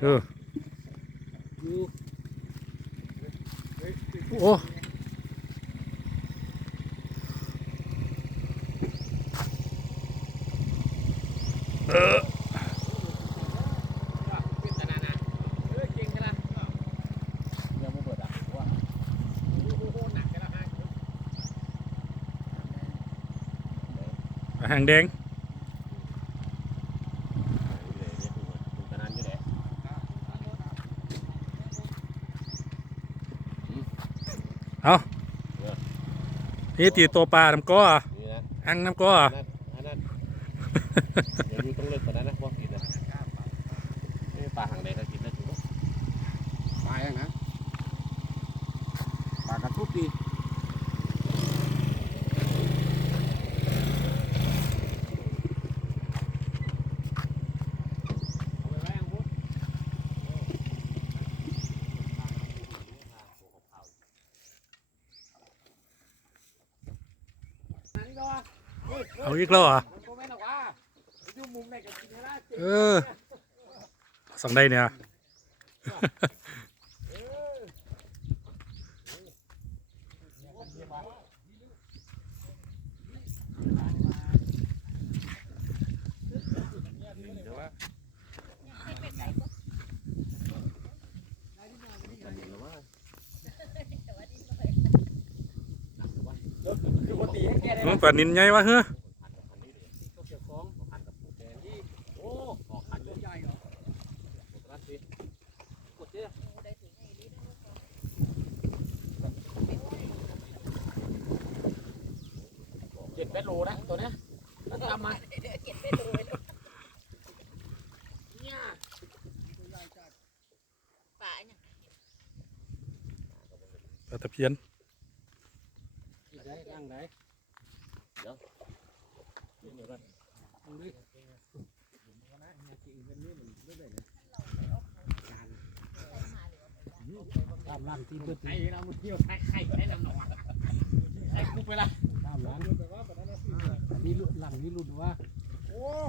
เออโอ้เออเป็นตานานะเออเก่งกันละ ยังไม่เปิดอะว่า โอ้โหหนักกันละฮะ หางแดง ตานาอยู่ไหน นี่ตีตัวปลาน้ำก้อนี่นะอังน้ำก้ออันนั้นอันนั้นเดี๋ยวอยู่ตรงเลิกกว่านั้นนะพวกกินนะเอ้ยปลาหางแดงก็กินได้ถูกปลาอย่างนะปลากระทุบดี เอาไปไว้อังพุทธ เอาอีกแล้วเหรอะเออสั่งได้เนี่ย เดี๋ยวว่า คือปกติให้แกได้ มึง ปลานินไงวะเฮ้อเขาเกี่ยวของพันกับปูแดงที่โอ้ออกขันะใหญ่เหรอเจ็ดแปดโลนะตัวเนี่ยป่าเนี่ยปลาตะเพียนได้ร่างได้เดี๋ยวก่อนดูดิตามร้านที่เปิดไข่เรามาเที่ยวไข่ไข่ไข่ลำหนองไข่คุกไปละตามร้านนี่รุ่นหลังนี่รุ่นว่า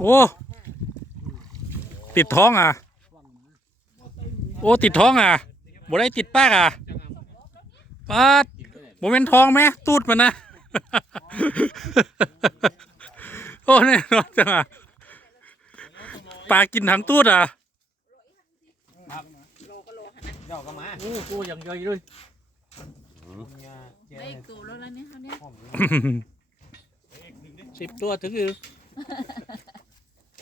โอ้ติดท้องอะ โอ้ติดท้องอะบ่ได้ติดปากอะป้าโมเมนท้องไหมตูดมันนะ โอ้เนี่ยนอนจังอะปลากินถังตูดอะโลก็โลขนาดเจ้าก็มาโอ้กูยังย่อยเลยได้อีกตัวแล้วนะเนี่ยเขาเนี่ยสิบตัวถึงอยู่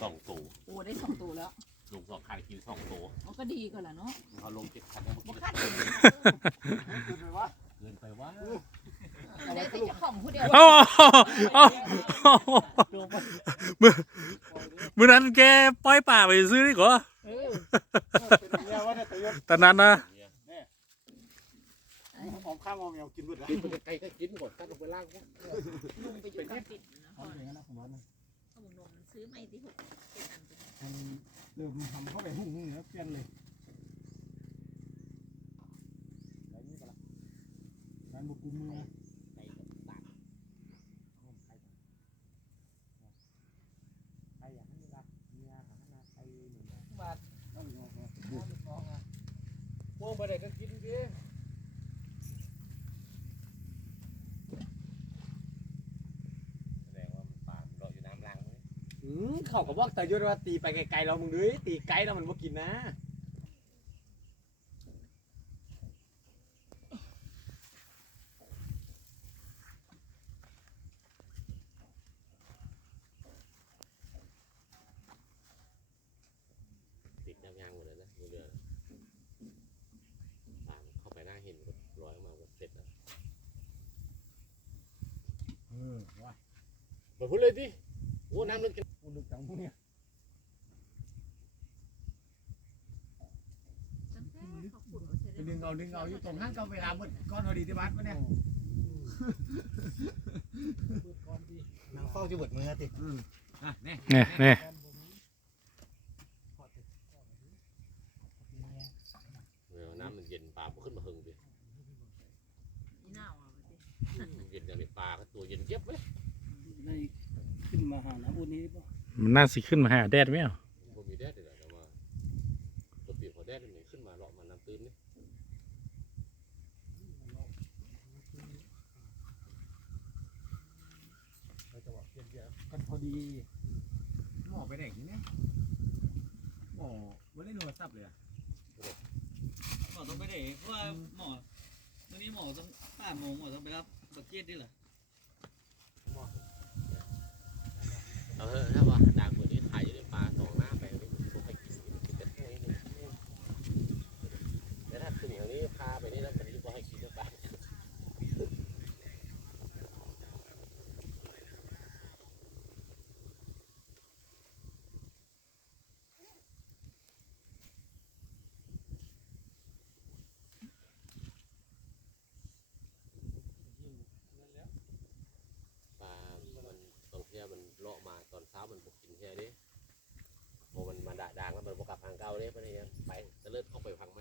สองตัวโอ้ได้สองตัวแล้วลงสองคันกินสองตัวมันก็ดีกว่าละเนาะเขาลงเจ็ดคันแล้วบ่มันคาดเกิถึงนไปว่า ได้แต่เจ้าของ ผู้เดียวเอาเอาเอามือมือนั้นแกปล่อยป่าไปซื้อดีกว่าตอนนั้นนะของข้างมองเงากินหมดแล้วกินไปไกลก็กินก่อนตั้งลงไปล่างว่าลุงไปอยู่กับติดนะเอาพ่ออย่างนั้นผมว่าเขาบอกนมมันซื้อไม่ที่หกเป็นอันเป็นมันเริ่มทำเข้าไปหุ่งหุ่งแล้วเปลี่ยนเลยร้านบุกุมมือนะ ไก่กับสาม ใครอยากให้รักเมียหาหน้าใครหนึ่งบาทต้องงงง พวกไปไหนก็กินดิแสดงว่ามันปลามันรออยู่น้ำล้างเลยอืมเขาก็บอกแต่ยศว่าตีไปไกลๆเรามึงด้วยตีไกลแล้วมันบ่กินนะ ติดน้ำยางหมดเลยนะมือเรือปลามันเข้าไปหน้าเห็นก็ลอยออกมาหมดเสร็จแล้ว เออ ว่ามาพูดเลยดิโอ้น้ำลึกจังกูลึกจังพวกเนี้ยตั้งแต่เขาขุดเอาเสร็จไปดึงเอาดึงเอาอยู่ตรงห้างก็เวลาหมดก้อนเอาดีที่บ้านปะเนี่ยนางเฝ้าจะเบิดมือติอะเนี่ยเนี่ยเนี่ย เออน้ำมันเย็นปลามันขึ้นมาหึงดิ อีน่าวอะไปสิ มันเย็นอย่างนี้ปลาก็ตัว เย็นเจี๊ยบเลยได้ขึ้นมาหาน้ำอุ่นนี้ป่ะมันน่าสิขึ้นมาหาแดดไหมอะมันมีแดดเลยแต่ว่าตัวเปียพอแดดนี่ขึ้นมาเลาะมาน้ำตื้นนี่กันพอดีหมอไปไหนเนี่ยหมอไม่ได้โทรศัพท์เลยอะหมอต้องไปไหนเพราะว่าหมอวันนี้หมอต้องห้าโมงหมอต้องไปรับบักเก็ตด้วยเหรอ เอาเถอะาวมันปกกินแค่นี้พอมันมาด่างแล้วมันบกกลับทางเก่าเนี่ยพอนี่ไปตะเลือดเข้าไปพังไหม